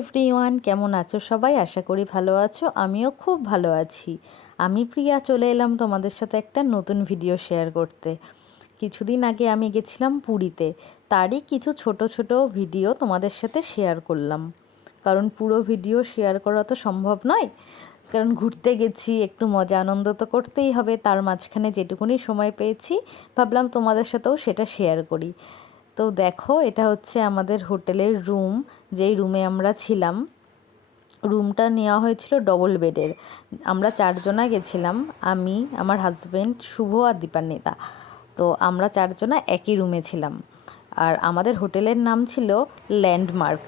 Everyone, কেমন আছো সবাই? আশা করি ভালো আছো। আমিও খুব ভালো আছি। আমি প্রিয়া চলে এলাম তোমাদের সাথে একটা নতুন ভিডিও শেয়ার করতে। কিছুদিন আগে আমি গেছিলাম পুরীতে, তারই কিছু ছোট ছোট ভিডিও তোমাদের সাথে শেয়ার করলাম। কারণ পুরো ভিডিও শেয়ার করা তো সম্ভব নয়, কারণ ঘুরতে গেছি, একটু মজা আনন্দ তো করতেই হবে। তার মাঝখানে যেটুকুনি সময় পেয়েছি ভাবলাম তোমাদের সাথেও সেটা শেয়ার করি। তো দেখো, এটা হচ্ছে আমাদের হোটেলের রুম, যেই রুমে আমরা ছিলাম। রুমটা নেওয়া হয়েছিল ডবল বেডের। আমরা 4 জনা গেছিলাম, আমি, আমার হাজব্যান্ড, শুভ আর দীপান্বিতা। তো আমরা 4 জনা একই রুমে ছিলাম। আর আমাদের হোটেলের নাম ছিল ল্যান্ডমার্ক,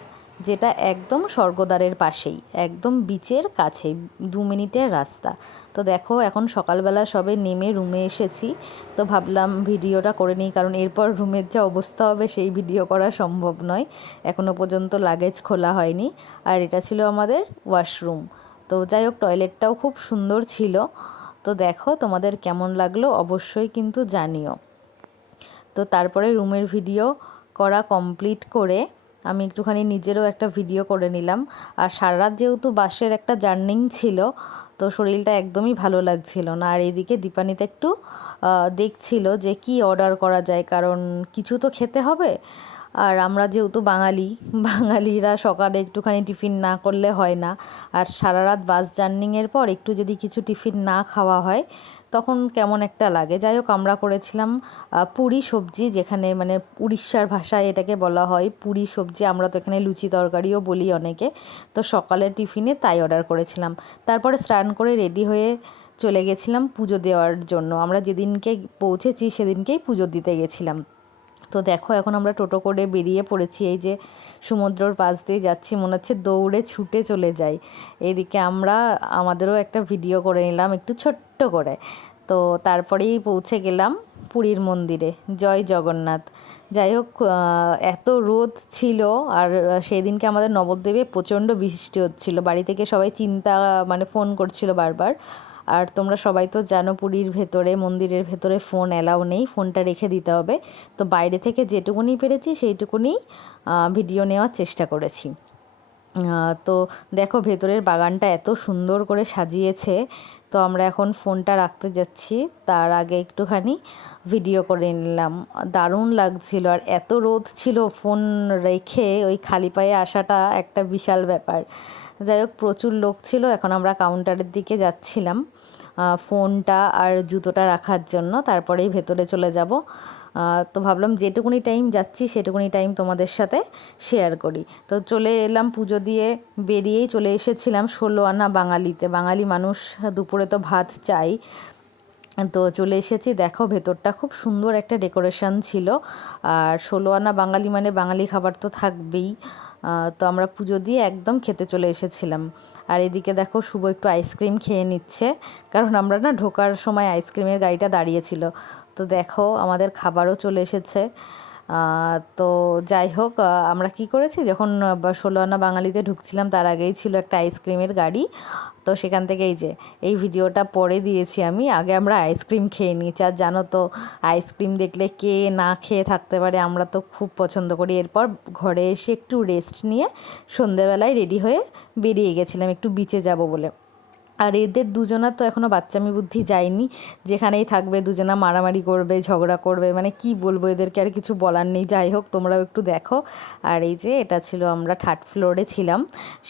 যেটা একদম স্বর্গদ্বারের পাশেই, একদম বিচের কাছেই, 2 মিনিটের রাস্তা। তো দেখো, এখন সকালবেলা সবে নেমে রুমে এসেছি। তো ভাবলাম ভিডিওটা করে নিই, কারণ এরপর রুমের যা অবস্থা হবে সেই ভিডিও করা সম্ভব নয়। এখনও পর্যন্ত লাগেজ খোলা হয়নি। আর এটা ছিল আমাদের ওয়াশরুম। তো যাই হোক, টয়লেটটাও খুব সুন্দর ছিল। তো দেখো, তোমাদের কেমন লাগলো অবশ্যই কিন্তু জানিও। তো তারপরে রুমের ভিডিও করা কমপ্লিট করে আমি একটুখানি নিজেরও একটা ভিডিও করে নিলাম। আর সারা রাত যেহেতু বাসের একটা জার্নিং ছিল, তো শরীরটা একদমই ভালো লাগছিল না। আর এইদিকে দীপানিতে একটু দেখছিল যে কি অর্ডার করা যায়, কারণ কিছু তো খেতে হবে। আর আমরা যেহেতু বাঙালিরা সকালে একটুখানি টিফিন না করলে হয় না। আর সারা রাত বাস জার্নিংয়ের পর একটু যদি কিছু টিফিন না খাওয়া হয় তখন কেমন একটা লাগে। যাই হোক, আমরা করেছিলাম পুরি সবজি, যেখানে মানে উড়িষ্যার ভাষায় এটাকে বলা হয় পুরি সবজি। আমরা তো এখানে লুচি তরকারিও বলি অনেকে। তো সকালের টিফিনে তাই অর্ডার করেছিলাম। তারপরে স্নান করে রেডি হয়ে চলে গেছিলাম পুজো দেওয়ার জন্য। আমরা যেদিনকে পৌঁছেছি সেদিনকেই পুজো দিতে গেছিলাম। তো দেখো, এখন আমরা টোটো করে বেরিয়ে পড়েছি। এই যে সমুদ্রর পাশ দিয়ে যাচ্ছি, মনে হচ্ছে দৌড়ে ছুটে চলে যাই। এইদিকে আমাদেরও একটা ভিডিও করে নিলাম একটু ছোট্ট করে। তো তারপরেই পৌঁছে গেলাম পুরীর মন্দিরে। জয় জগন্নাথ। যাই হোক, এত রোদ ছিল। আর সেই দিনকে আমাদের নবদ্বীপে প্রচণ্ড বৃষ্টি হচ্ছিল। বাড়ি থেকে সবাই মানে ফোন করছিল বারবার। আর তোমরা সবাই তো জানো, পুরীর ভেতরে, মন্দিরের ভেতরে ফোন অ্যালাউ নেই, ফোনটা রেখে দিতে হবে। তো বাইরে থেকে যেটুকুনি পেরেছি সেইটুকুনি ভিডিও নেওয়ার চেষ্টা করেছি। তো দেখো, ভেতরের বাগানটা এত সুন্দর করে সাজিয়েছে। তো আমরা এখন ফোনটা রাখতে যাচ্ছি, তার আগে একটুখানি ভিডিও করে নিলাম। দারুণ লাগছিল। আর এত রোদ ছিল, ফোন রেখে ওই খালি পায়ে আসাটা একটা বিশাল ব্যাপার। যাই হোক, প্রচুর লোক ছিল। এখন আমরা কাউন্টারের দিকে যাচ্ছিলাম ফোনটা আর জুতোটা রাখার জন্য, তারপরেই ভেতরে চলে যাব। তো ভাবলাম যেটুকুনি টাইম যাচ্ছি সেটুকুনি টাইম তোমাদের সাথে শেয়ার করি। তো চলে এলাম, পুজো দিয়ে বেরিয়েই চলে এসেছিলাম 16 আনা বাঙালিতে। বাঙালি মানুষ দুপুরে তো ভাত চাই। তো চলে এসেছি। দেখো, ভেতরটা খুব সুন্দর একটা ডেকোরেশন ছিল। আর 16 আনা বাঙালি মানে বাঙালি খাবার তো থাকবেই। তো আমরা পুজো দিয়ে একদম খেতে চলে এসেছিলাম। আর এদিকে দেখো, শুভ একটু আইসক্রিম খেয়ে নিচ্ছে, কারণ আমরা না ঢোকার সময় আইসক্রিমের গাড়িটা দাঁড়িয়েছিল। তো দেখো, আমাদের খাবারও চলে এসেছে। তো যাই হোক, আমরা কি করেছি, যখন 16 আনা বাঙালিতে ঢুকছিলাম তার আগেই ছিল একটা আইসক্রিমের গাড়ি। তো সেখান থেকে এই ভিডিওটা পরে দিয়েছি আমি। আগে আমরা আইসক্রিম খেয়ে নিয়েছি। আর জানো তো, আইসক্রিম দেখলে কে না খেয়ে থাকতে পারে, আমরা তো খুব পছন্দ করি। এরপর ঘরে এসে একটু রেস্ট নিয়ে সন্ধেবেলায় রেডি হয়ে বেরিয়ে গেছিলাম একটু বিচে যাব বলে। আর এদের দুজনার তো এখনও বাচ্চামি বুদ্ধি যায়নি। যেখানেই থাকবে দুজনা মারামারি করবে, ঝগড়া করবে, মানে কি বলবো, এদেরকে আর কিছু বলার নেই। যাই হোক, তোমরাও একটু দেখো। আর এই যে এটা ছিল, আমরা 3rd ফ্লোরে ছিলাম।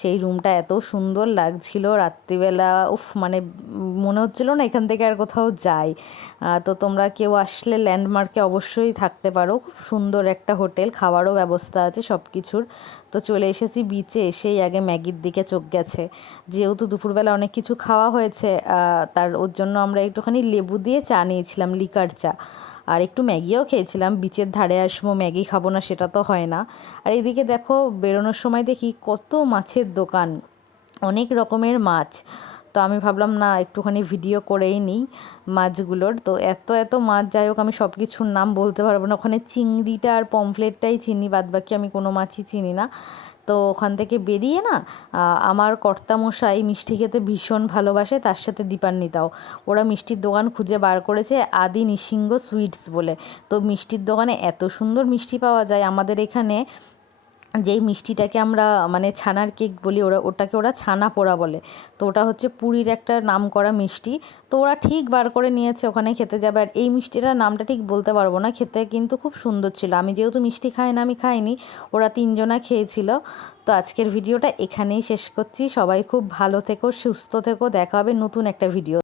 সেই রুমটা এত সুন্দর লাগছিল রাত্রিবেলা, উফ, মানে মনে হচ্ছিল না এখান থেকে আর কোথাও যাই। তো তোমরা কেউ আসলে ল্যান্ডমার্কে অবশ্যই থাকতে পারো। খুব সুন্দর একটা হোটেল, খাওয়ারও ব্যবস্থা আছে সব কিছুর। তো চলে এসেছি বিচে। এসেই আগে ম্যাগির দিকে চোখ গেছে। যেহেতু দুপুরবেলা অনেক কিছু খাওয়া হয়েছে, ওর জন্য আমরা একটুখানি লেবু দিয়ে চা নিয়েছিলাম, লিকার চা। আর একটু ম্যাগিও খেয়েছিলাম। বিচের ধারে আসবো, ম্যাগি খাবো না সেটা তো হয় না। আর এইদিকে দেখো, বেরোনোর সময় দেখি কত মাছের দোকান, অনেক রকমের মাছ। তো আমি ভাবলাম না, একটুখানি ভিডিও করেই নিই মাছগুলোর। তো এত এত মাছ, যাই হোক আমি সব কিছুর নাম বলতে পারবো না। ওখানে চিংড়িটা আর পমফ্লেটটাই চিনি, বাদবাকি আমি কোনো মাছই চিনি না। তো ওখান থেকে বেরিয়ে না, আমার কর্তামশাই মিষ্টি খেতে ভীষণ ভালোবাসে, তার সাথে দীপান্বিতাও। ওরা মিষ্টির দোকান খুঁজে বার করেছে, আদি নিসিংহ সুইটস বলে। তো মিষ্টির দোকানে এত সুন্দর মিষ্টি পাওয়া যায়। আমাদের এখানে যেই মিষ্টিটাকে আমরা মানে ছানার কেক বলি, ওটাকে ওরা ছানা পোড়া বলে। তো ওটা হচ্ছে পুরীর একটা নামকরা মিষ্টি। তো ওরা ঠিক বার করে নিয়েছে ওখানে খেতে যাবে। আর এই মিষ্টিটার নামটা ঠিক বলতে পারবো না, খেতে কিন্তু খুব সুন্দর ছিল। আমি যেহেতু মিষ্টি খাই না, আমি খাইনি, ওরা 3জনা খেয়েছিল। তো আজকের ভিডিওটা এখানেই শেষ করছি। সবাই খুব ভালো থেকো, সুস্থ থেকো, দেখা হবে নতুন একটা ভিডিও।